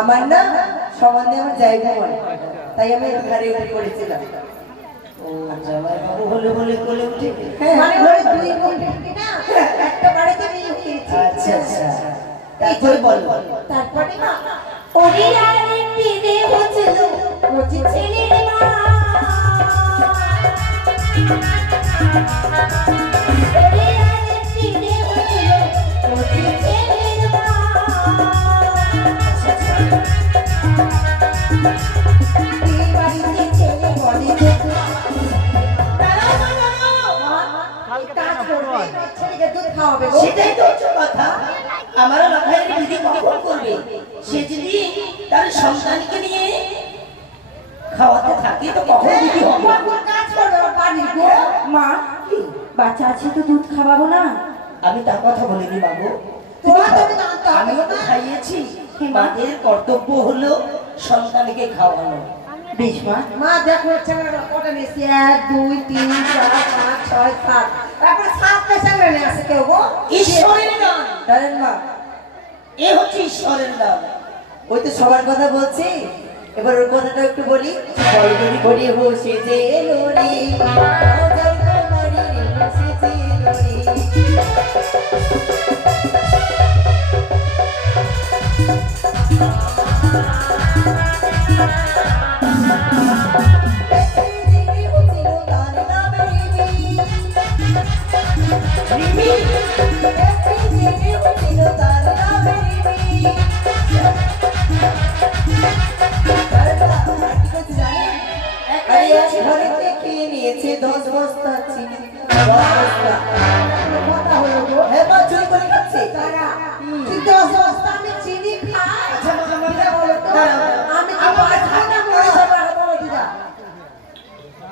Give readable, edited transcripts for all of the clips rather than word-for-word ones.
আমার না সম্বন্ধে আমার জায়গা হয়, তাই আমি ঘরে উঠে পড়েছিলাম। বলে বলে কোলে উঠে একটা বাড়িতে নিয়ে উঠেছি। আচ্ছা আচ্ছা, তারপরে বলো। তারপরে মা ওরে আরেকটি দেহ ছিল কচি ছেলের মা, ওরে আরেকটি দেহ ছিল কচি ছেলের মা, এই বাড়িতে ছেলে বলে সেটাই তো হচ্ছে কথা। আমারও মাথায় দিদি কখন করবে, সে যদি তার সন্তানকে নিয়ে খাওয়াতে থাকে তো কখন দিদি হবে? মা বাচ্চা আছে তো দুধ খাওয়াবো না? আমি তার কথা বলিনি বাবু, আমিও তো খাইয়েছি। মাদের কর্তব্য হলো সন্তানকে খাওয়ানো। বেশ মা, মা দেখো কটা নিয়েছি, 1 2 3 4 5 6 7, তারপরে 7টা চ্যাংড়া নিয়ে আসে কেউ গো। ঈশ্বরের নাম জানেন মা, এ হচ্ছে ঈশ্বরের নাম। ওই তো সবার কথা বলছি, এবার ওর কথাটা একটু বলি। বলবি বলি বসে যে লরি বাজাই তোমারি বসে যে লরি, ঘরে থেকে নিয়েছে 10 বস্তা চিনি। 10 বস্তা কথা হলো গো। হ্যাঁ মা, চুরি করে খাচ্ছে তারা। 10 বস্তা আমি চিনি খাই। আচ্ছা মা, বলো তো আমি কি খাই না মরে যাবো? বলো দিদা,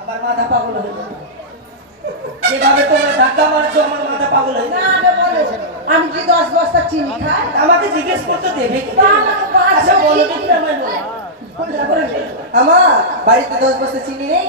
আমার মাথা পাগল হয়ে যাবে। যেভাবে তোমরা ধাক্কা মারছো আমার মাথা পাগল হয়ে যাবে। না বলো, আমি কি 10 বস্তা চিনি খাই? আমাকে জিজ্ঞেস করতে দেবে কি? আচ্ছা বলো দেখি, আমায় বলো। আমার বাড়িতে 10 বস্তা চিনি নেই।